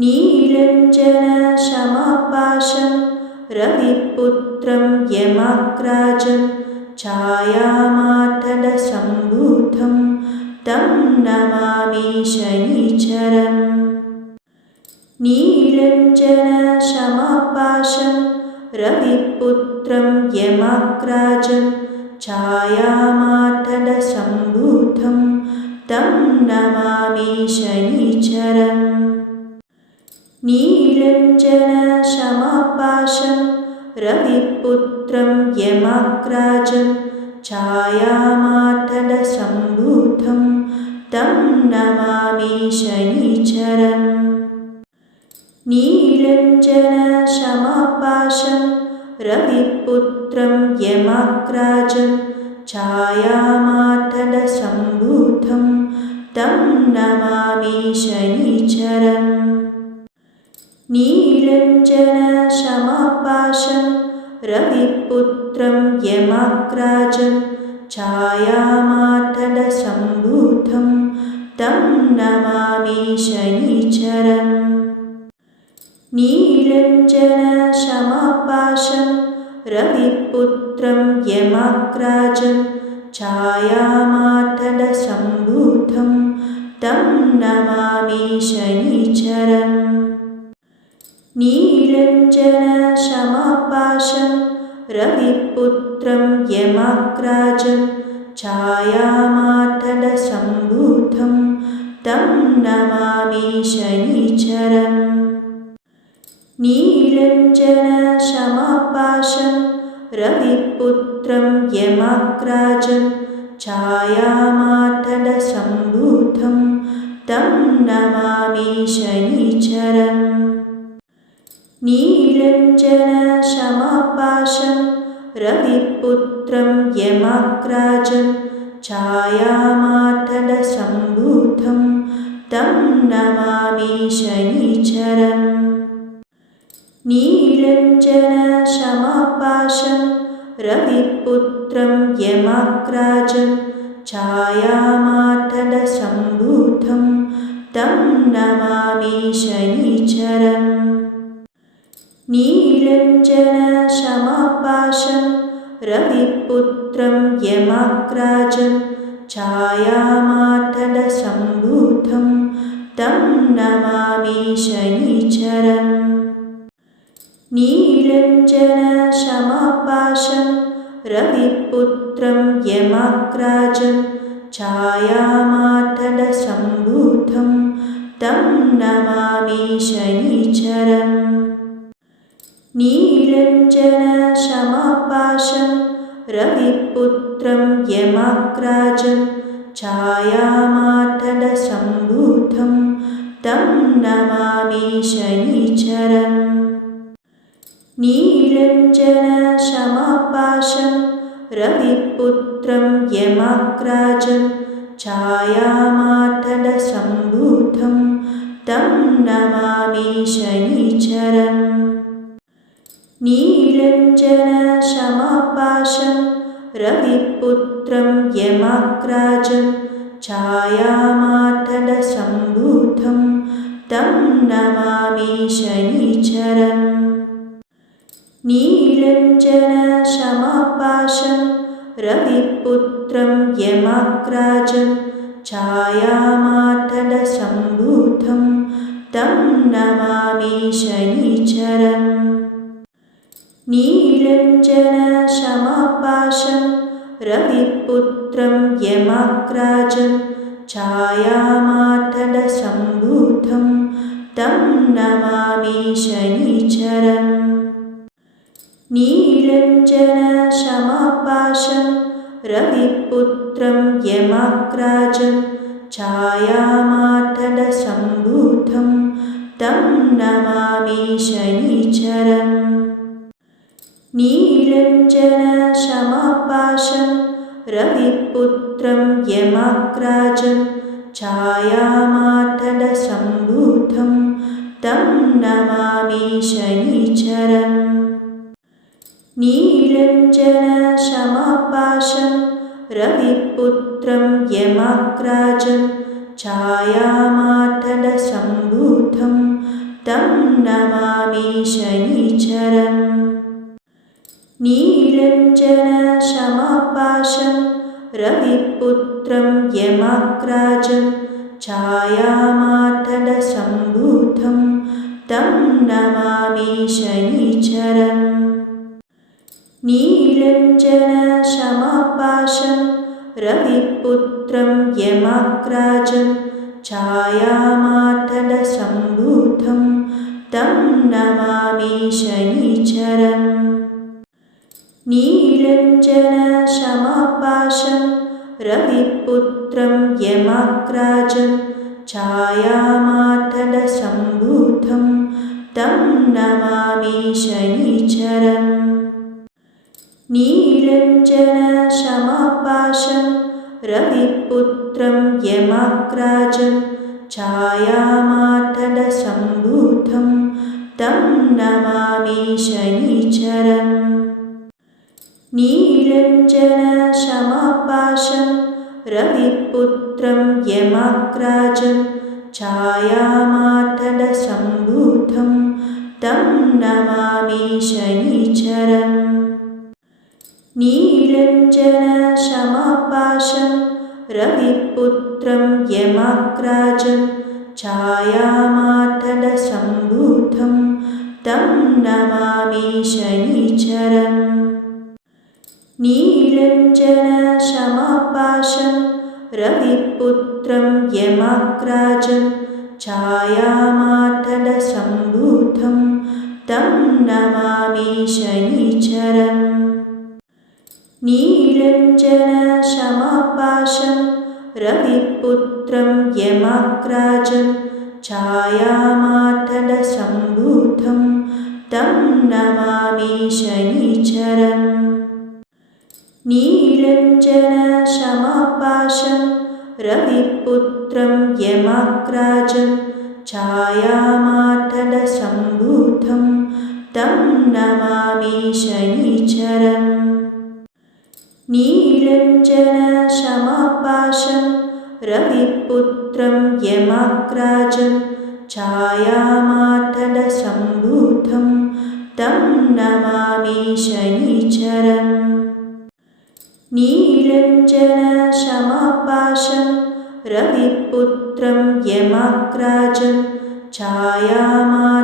नीलञ्जनशमापाशं रविपुत्रं यमाग्राजं छायामातलसम्भूतं तं नमामि शनिचरम्। नीलञ्जनशमापाशं रविपुत्रं यमाग्राजं छायामातलसम्भूतं तं नमामि शनिचरम्। नीलञ्जनशमापाशं रविपुत्रं यमाग्राजं छायामातलसम्भूतं तं नमामि शनिचरम्। नीलञ्जनशमापाशं रविपुत्रं यमाग्राजं छायामातलसम्भूतं तं नमामि शनिचरम्। नीलञ्जनशमापाशं रविपुत्रं यमाग्राजं छायामातलसम्भूतं तं नमामि शनिचरम्। नीलञ्जनशमापाशं रविपुत्रं यमाग्राजं छायामातलसम्भूतं तं नमामि शनिचरम्। नीलञ्जनशमापाशं रविपुत्रं यमाग्राजं छायामातलसम्भूतं तं नमामि शनिचरम्। नीलञ्जनशमापाशं रविपुत्रं यमाग्राजं छायामातलसम्भूतं तं नमामि शनिचरम्। नीलञ्जनशमापाशं रविपुत्रं यमाग्राजं छायामातलसम्भूतं तं नमामि शनिचरम्। नीलञ्जनशमापाशं रविपुत्रं यमाग्राजं छायामातलसम्भूतं तं नमामि शनिचरम्। नीलञ्जनशमापाशं रविपुत्रं यमाग्राजं छायामातलसम्भूतं तं नमामि शनिचरम्। नीलञ्जनशमापाशं रविपुत्रं यमाग्राजं छायामातलसम्भूतं तं नमामि शनिचरम्। नीलञ्जनशमापाशं रविपुत्रं यमाग्राजं छायामातलसम्भूतं तं नमामि शनिचरम्। नीलञ्जनशमापाशं रविपुत्रं यमाग्राजं छायामातलसम्भूतं तं नमामि शनिचरम्। नीलञ्जनशमापाशं रविपुत्रं यमाग्राजं छायामातलसम्भूतं तं नमामि शनिचरम्। नीलञ्जनशमापाशं रविपुत्रं यमाग्राजं छायामातलसम्भूतं तं नमामि शनिचरम्। नीलञ्जनशमापाशं रविपुत्रं यमाग्राजं छायामातलसम्भूतं तं नमामि शनिचरम्। नीलञ्जनशमापाशं रविपुत्रं यमाग्राजं छायामातलसम्भूतं तं नमामि शनिचरम्। नीलञ्जनशमापाशं रविपुत्रं यमाग्राजं छायामातलसम्भूतं तं नमामि शनिचरम्। नीलञ्जनशमापाशं रविपुत्रं यमाग्राजं छायामातलसम्भूतं तं नमामि शनिचरम् नीलञ्जनशमापाशं रविपुत्रं यमाग्राजं छायामातलसम्भूतं तं नमामि शनिचरम् नीलञ्जनशमापाशं रविपुत्रं यमाग्राजं छायामातलसम्भूतं तं नमामि शनिचरम् नीलञ्जनशमापाशं रविपुत्रं यमाग्राजं छायामातलसम्भूतं तं नमामि शनिचरम् नीलञ्जनशमापाशं रविपुत्रं यमाग्राजं छायामातलसम्भूतं तं नमामि शनिचरम् नीलञ्जनशमापाशं रविपुत्रं यमाग्राजं छायामातलसम्भूतं तं नमामि शनिचरम् नीलञ्जनशमापाशं रविपुत्रं यमाग्राजं छायामातलसम्भूतं तं नमामि शनिचरम् नीलञ्जनशमापाशं रविपुत्रं यमाग्राजं छायामातलसम्भूतं तं नमामि शनिचरम् नीलञ्जनशमापाशं रविपुत्रं यमाग्राजं छायामातलसम्भूतं तं नमामि शनिचरम् नीलञ्जनशमापाशं रविपुत्रं यमाग्राजं छायामातलसम्भूतं तं नमामि शनिचरम् नीलञ्जनशमापाशं रविपुत्रं यमाग्राजं छायामातलसम्भूतं तं नमामि शनिचरम् नीलञ्जनशमापाशं रविपुत्रं यमाग्राजं छायामातलसम्भूतं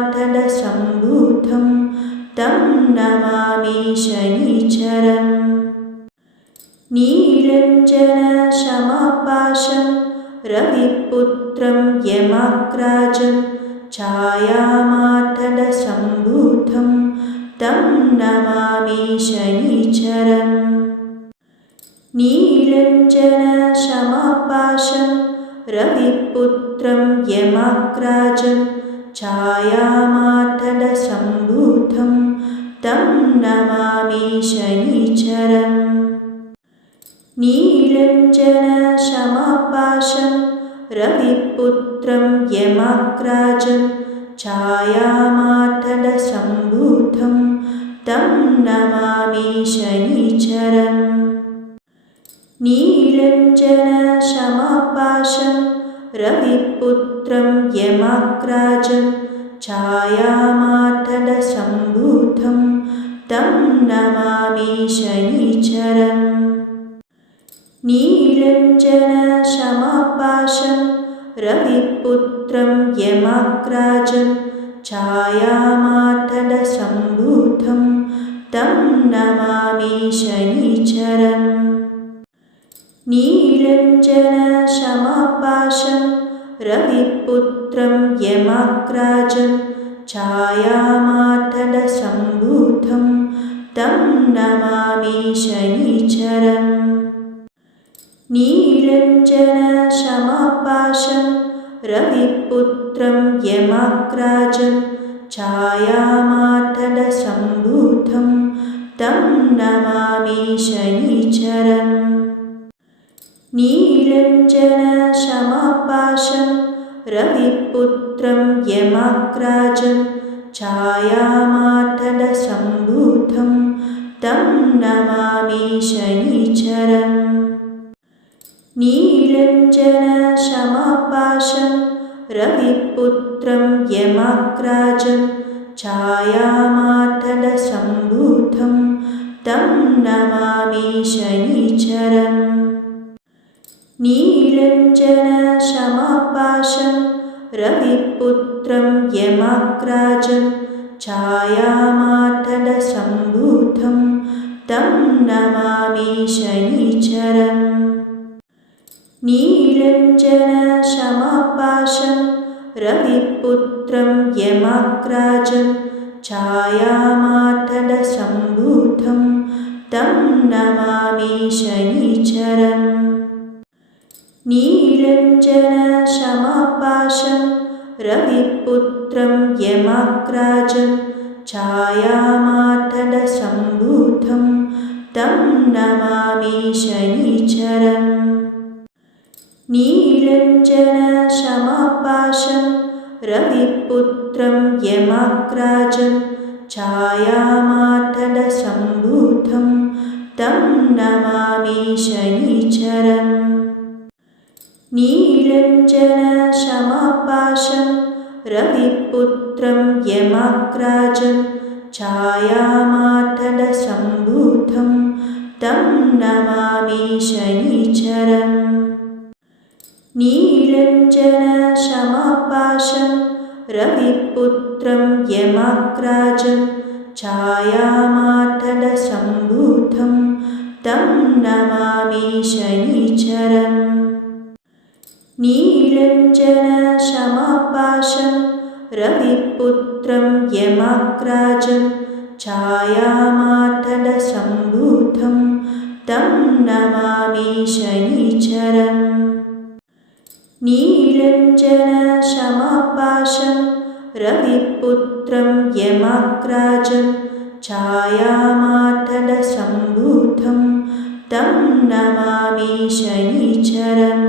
तं नमामि शनिचरम् नीलञ्जनशमापाशं रविपुत्रं यमाग्राजं छायामातलसम्भूतं तं नमामि शनिचरम् नीलञ्जनशमापाशं रविपुत्रं यमाग्राजं छायामातलसम्भूतं तं नमामि शनिचरम् नीलञ्जनशमापाशं रविपुत्रं यमाग्राजं छायामातलसम्भूतं तं नमामि शनिचरम् नीलञ्जनशमापाशं रविपुत्रं यमाग्राजं छायामातलसम्भूतं तं नमामि शनिचरम् नीलञ्जनशमापाशं रविपुत्रं यमाग्राजं छायामातलसम्भूतं तं नमामि शनिचरम् नीलञ्जनशमापाशं रविपुत्रं यमाग्राजं छायामातलसम्भूतं तं नमामि शनिचरम् नीलञ्जनशमापाशं रविपुत्रं यमाग्राजं छायामातलसम्भूतं तं नमामि शनिचरम् नीलञ्जनशमापाशं रविपुत्रं यमाग्राजं छायामातलसम्भूतं तं नमामि शनिचरम् नीलञ्जनशमापाशं रविपुत्रं रविपुत्रं यमाग्राजं छायामातलसम्भूतं तं नमामि शनिचरम् नीलञ्जनशमापाशं रविपुत्रं यमाग्राजं छायामातलसम्भूतं तं नमामि शनिचरम् नीलञ्जनशमापाशं रविपुत्रं यमाग्राजं छायामातलसम्भूतं तं नमामि शनिचरम् नीलञ्जनशमापाशं रविपुत्रं यमाग्राजं छायामातलसम्भूतं तं नमामि शनिचरम् नीलञ्जनशमापाशं रविपुत्रं यमाग्राजं छायामातलसम्भूतं तं नमामि शनिचरम् नीलञ्जनशमापाशं रविपुत्रं यमाग्राजं छायामातलसम्भूतं तं नमामि शनिचरम् नीलञ्जनशमापाशं रविपुत्रं यमाग्राजं छायामातलसम्भूतं तं नमामि शनिचरम् नीलञ्जनशमापाशं रविपुत्रं यमाग्राजं छायामातलसम्भूतं तं नमामि शनिचरम् नीलञ्जनशमापाशं रविपुत्रं यमाग्राजं छायामातलसम्भूतं तं नमामि शनिचरम्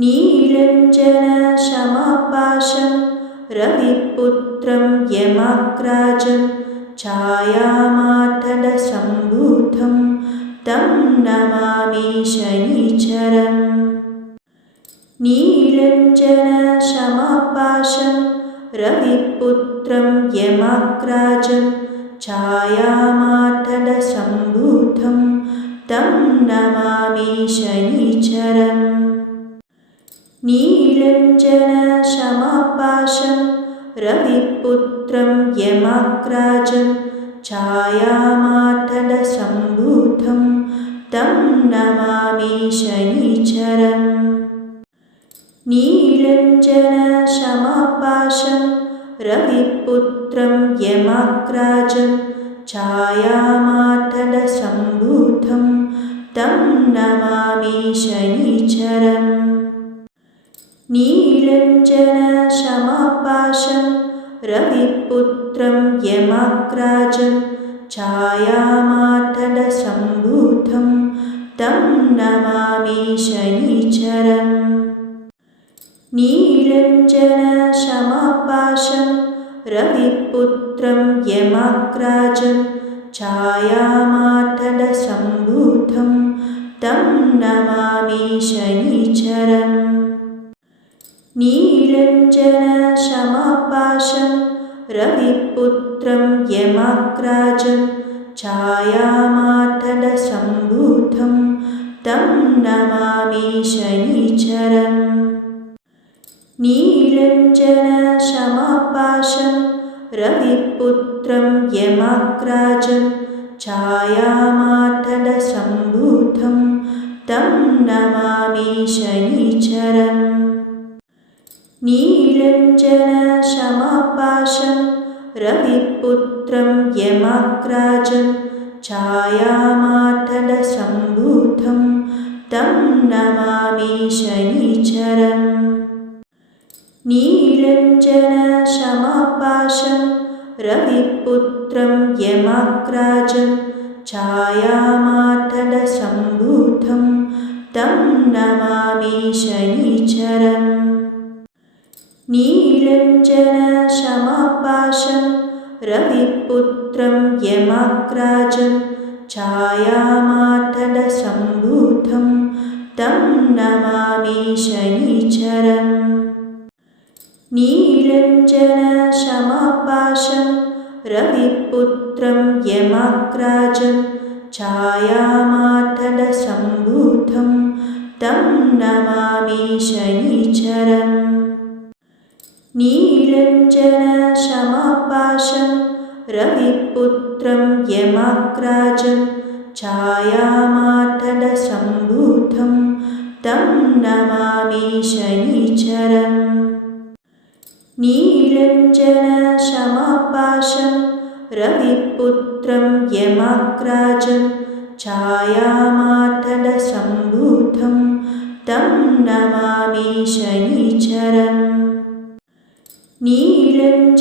नीलञ्जनशमापाशं रविपुत्रं यमाग्राजं छायामातलसम्भूतं तं नमामि शनिचरम् नीलञ्जनशमापाशं रविपुत्रं यमाग्राजं छायामातलसम्भूतं तं नमामि शनिचरम् नीलञ्जनशमापाशं रविपुत्रं यमाग्राजं छायामातलसम्भूतं तं नमामि शनिचरम् नीलञ्जनशमापाशं रविपुत्रं यमाग्राजं छायामातलसम्भूतं तं नमामि शनिचरम् नीलञ्जनशमापाशं रविपुत्रं यमाग्राजं छायामातलसम्भूतं तं नमामि शनिचरम् नीलञ्जनशमापाशं रविपुत्रं यमाग्राजं छायामातलसम्भूतं तं नमामि शनिचरम् नीलञ्जनशमापाशं रविपुत्रं यमाग्राजं छायामातलसम्भूतं तं नमामि शनिचरम् नीलञ्जनशमापाशं रविपुत्रं यमाग्राजं छायामातलसम्भूतं तं नमामि शनिचरम् नीलञ्जनशमापाशं रविपुत्रं यमाग्राजं छायामातलसम्भूतं तं नमामि शनिचरम् नीलञ्जनशमापाशं रविपुत्रं यमाग्राजं छायामातलसम्भूतं तं नमामि शनिचरम् नीलञ्जनशमापाशं रविपुत्रं यमाग्राजं छायामातलसम्भूतं तं नमामि शनिचरम् नीलञ्जनशमापाशं रविपुत्रं यमाग्राजं छायामातलसम्भूतं तं नमामि शनिचरम् नीलञ्जनशमापाशं रविपुत्रं यमाग्राजं छायामातलसम्भूतं तं नमामि शनिचरम् नीलञ्जनशमापाशं रविपुत्रं यमाग्राजं छायामातलसम्भूतं तं नमामि शनिचरम् नीलञ्जनशमापाशं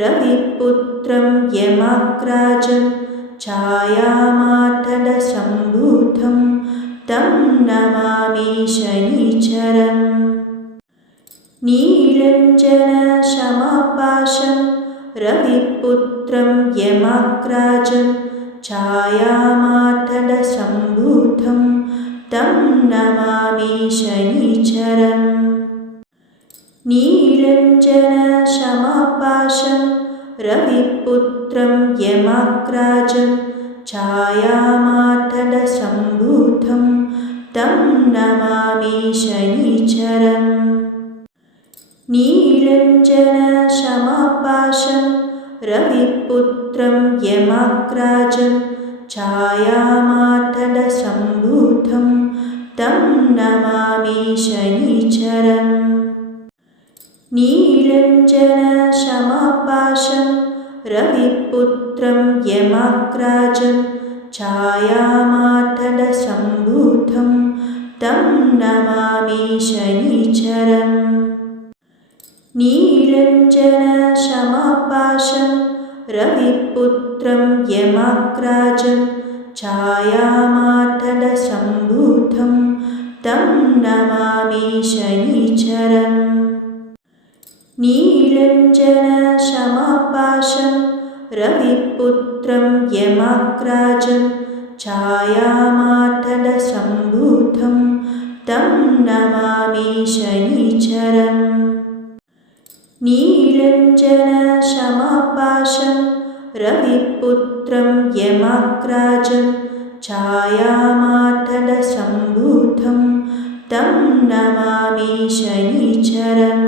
रविपुत्रं यमाग्राजं छायामातलसम्भूतं तं नमामि शनिचरम् नीलञ्जनशमापाशं रविपुत्रं यमाग्राजं छायामातलसम्भूतं तं नमामि शनिचरम् नीलञ्जनशमापाशं रविपुत्रं यमाग्राजं छायामातलसम्भूतं तं नमामि शनिचरम् नीलञ्जनशमापाशं रविपुत्रं यमाग्राजं छायामातलसम्भूतं तं नमामि शनिचरम् नीलञ्जनशमापाशं रविपुत्रं यमाग्राजं छायामातलसम्भूतं तं नमामि शनिचरम् नीलञ्जनशमापाशं रविपुत्रं यमाग्राजं छायामातलसम्भूतं तं नमामि शनिचरम् नीलञ्जनशमापाशं रविपुत्रं यमाग्राजं छायामातलसम्भूतं तं नमामि शनिचरम् नीलञ्जनशमापाशं रविपुत्रं यमाग्राजं छायामातलसम्भूतं तं नमामि शनिचरम्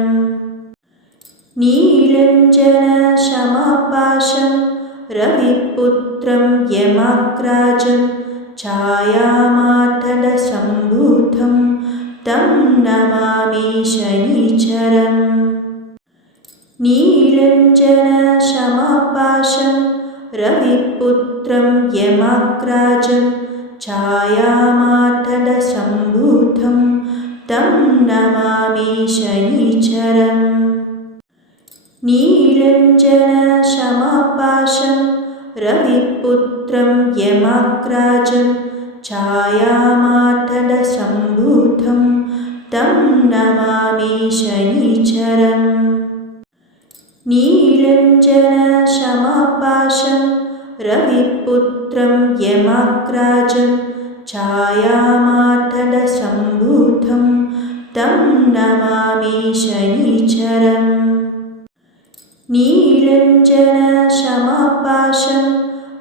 नीलञ्जनशमापाशं रविपुत्रं यमाग्राजं छायामातलसम्भूतं तं नमामि शनिचरम् नीलञ्जनशमापाशं रविपुत्रं यमाग्राजं छायामातलसम्भूतं तं नमामि शनिचरम् नीलञ्जनशमापाशं रविपुत्रं यमाग्राजं छायामातलसम्भूतं तं नमामि शनिचरम् नीलञ्जनशमापाशं रविपुत्रं यमाग्राजं छायामातलसम्भूतं तं नमामि शनिचरम् नीलञ्जनशमापाशं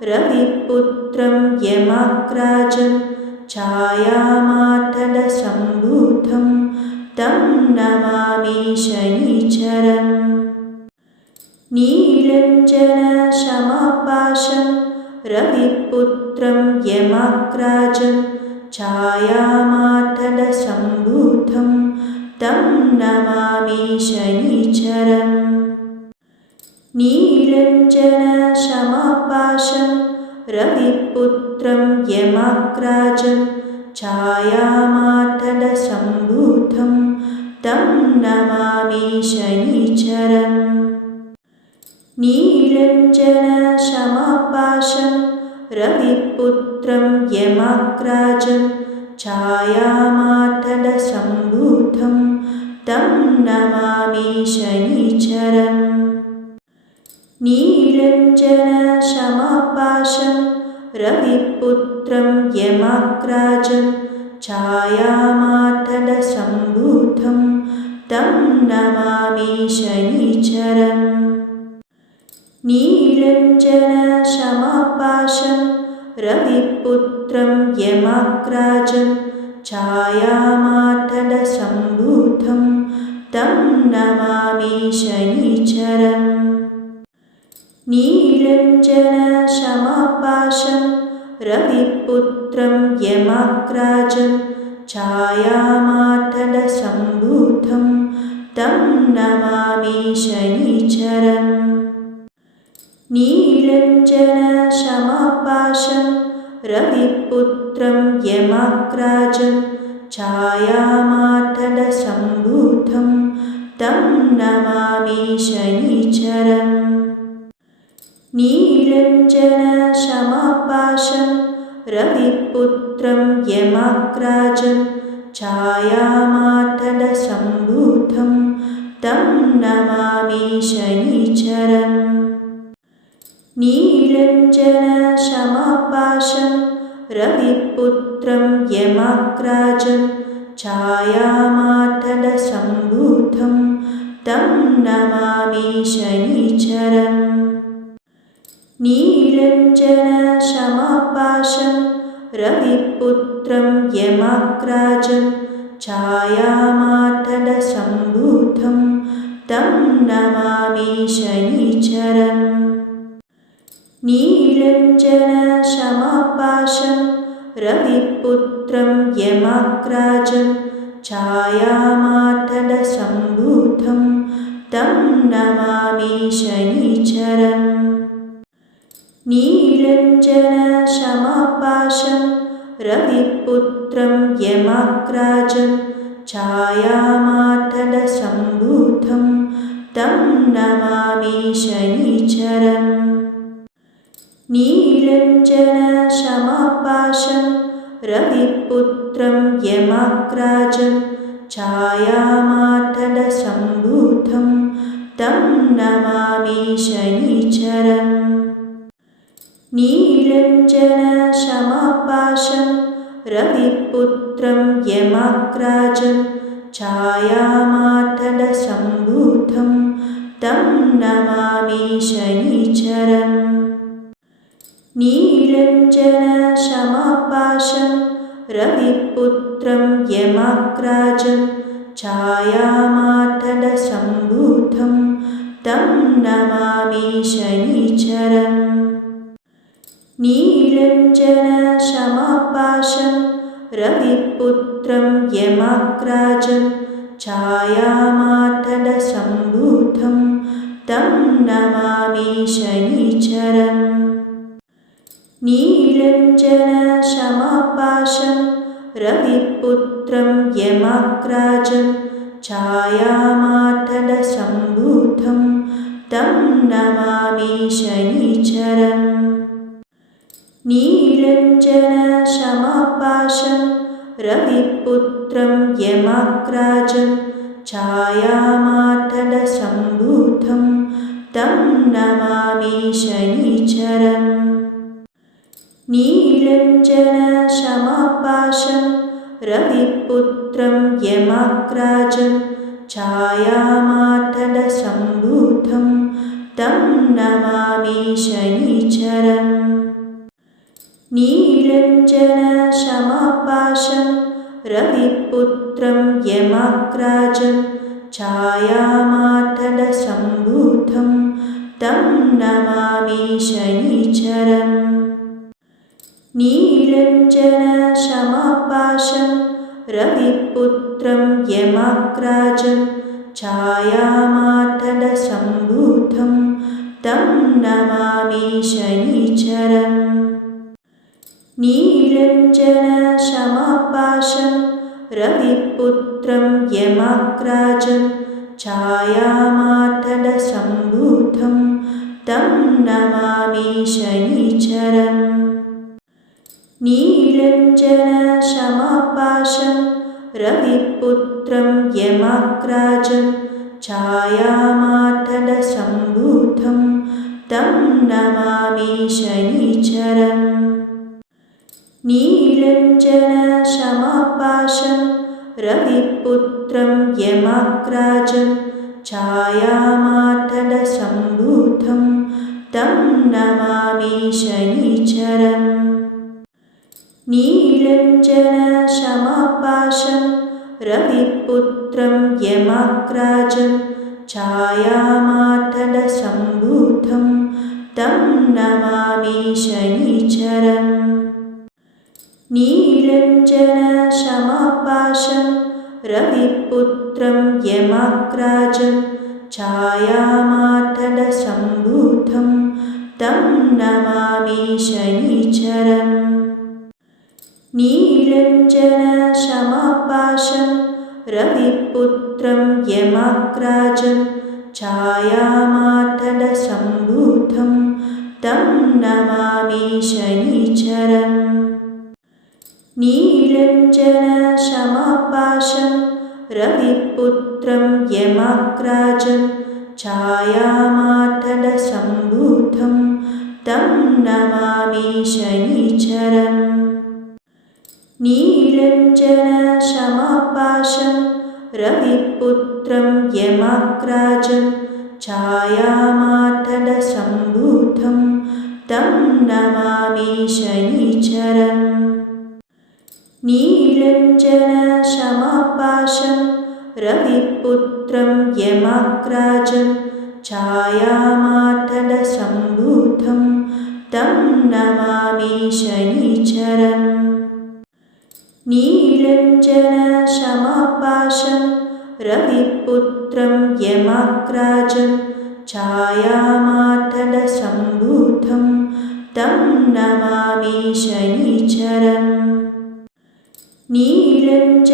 रविपुत्रं यमाग्राजं छायामातलसम्भूतं तं नमामि शनिचरम् नीलञ्जनशमापाशं रविपुत्रं यमाग्राजं छायामातलसम्भूतं तं नमामि शनिचरम् नीलञ्जनशमापाशं रविपुत्रं यमाग्राजं छायामातलसम्भूतं तं नमामि शनिचरम् नीलञ्जनशमापाशं रविपुत्रं यमाग्राजं छायामातलसम्भूतं तं नमामि शनिचरम् नीलञ्जनशमापाशं रविपुत्रं यमाग्राजं छायामातलसम्भूतं तं नमामि शनिचरम् नीलञ्जनशमापाशं रविपुत्रं यमाग्राजं छायामातलसम्भूतं तं नमामि शनिचरम् नीलञ्जनशमापाशं रविपुत्रं यमाग्राजं छायामातलसम्भूतं तं नमामि शनिचरम् नीलञ्जनशमापाशं रविपुत्रं यमाग्राजं छायामातलसम्भूतं तं नमामि शनिचरम् नीलञ्जनशमापाशं रविपुत्रं यमाग्राजं छायामातलसम्भूतं तं नमामि शनिचरम् नीलञ्जनशमापाशं रविपुत्रं यमाग्राजं छायामातलसम्भूतं तं नमामि शनिचरम् नीलञ्जनशमापाशं रविपुत्रं यमाग्राजं छायामातलसम्भूतं तं नमामि शनिचरम् नीलञ्जनशमापाशं रविपुत्रं यमाग्राजं छायामातलसम्भूतं तं नमामि शनिचरम् नीलञ्जनशमापाशं रविपुत्रं यमाग्राजं छायामातलसम्भूतं तं नमामि शनिचरम् नीलञ्जनशमापाशं रविपुत्रं यमाग्राजं छायामातलसम्भूतं तं नमामि शनिचरम् नीलञ्जनशमापाशं रविपुत्रं यमाग्राजं छायामातलसम्भूतं तं नमामि शनिचरम् नीलञ्जनशमापाशं रविपुत्रं यमाग्राजं छायामातलसम्भूतं तं नमामि शनिचरम् नीलञ्जनशमापाशं रविपुत्रं यमाग्राजं छायामातलसम्भूतं तं नमामि शनिचरम् नीलञ्जनशमापाशं रविपुत्रं यमाग्राजं छायामातलसम्भूतं तं नमामि शनिचरम् नीलञ्जनशमापाशं रविपुत्रं यमाग्राजं छायामातलसम्भूतं तं नमामि शनिचरम् नीलञ्जनशमापाशं रविपुत्रं यमाग्राजं छायामातलसम्भूतं तं नमामि शनिचरम् नीलञ्जनशमापाशं रविपुत्रं यमाग्राजं छायामातलसम्भूतं तं नमामि शनिचरम् नीलञ्जनशमापाशं रविपुत्रं यमाग्राजं छायामातलसम्भूतं तं नमामि शनिचरम् नीलञ्जनशमापाशं रविपुत्रं यमाग्राजं छायामातलसम्भूतं तं नमामि शनिचरम् नीलञ्जनशमापाशं रविपुत्रं यमाग्राजं छायामातलसम्भूतं तं नमामि शनिचरम् नीलञ्जनशमापाशं रविपुत्रं यमाग्राजं छायामातलसम्भूतं तं नमामि शनिचरम् नीलञ्जनशमापाशं रविपुत्रं यमाग्राजं छायामातलसम्भूतं तं नमामि शनिचरम् नीलञ्जनशमापाशं रविपुत्रं यमाग्राजं छायामातलसम्भूतं तं नमामि शनिचरम् नीलञ्जनशमापाशं रविपुत्रं यमाग्राजं छायामातलसम्भूतं तं नमामि शनिचरम् नीलञ्जनशमापाशं रविपुत्रं यमाग्राजं छायामातलसम्भूतं तं नमामि शनिचरम् नीलञ्जनशमापाशं रविपुत्रं यमाग्राजं छायामातलसम्भूतं तं नमामि शनिचरम् नीलञ्जनशमापाशं रविपुत्रं यमाग्राजं छायामातलसम्भूतं तं नमामि शनिचरम् नीलञ्जनशमापाशं रविपुत्रं यमाग्राजं छायामातलसम्भूतं तं नमामि शनिचरम् नीलञ्जनशमापाशं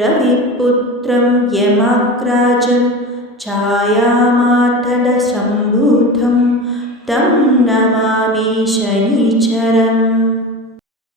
रविपुत्रं यमाग्राजं छायामातलसम्भूतं तं नमामि शनिचरम्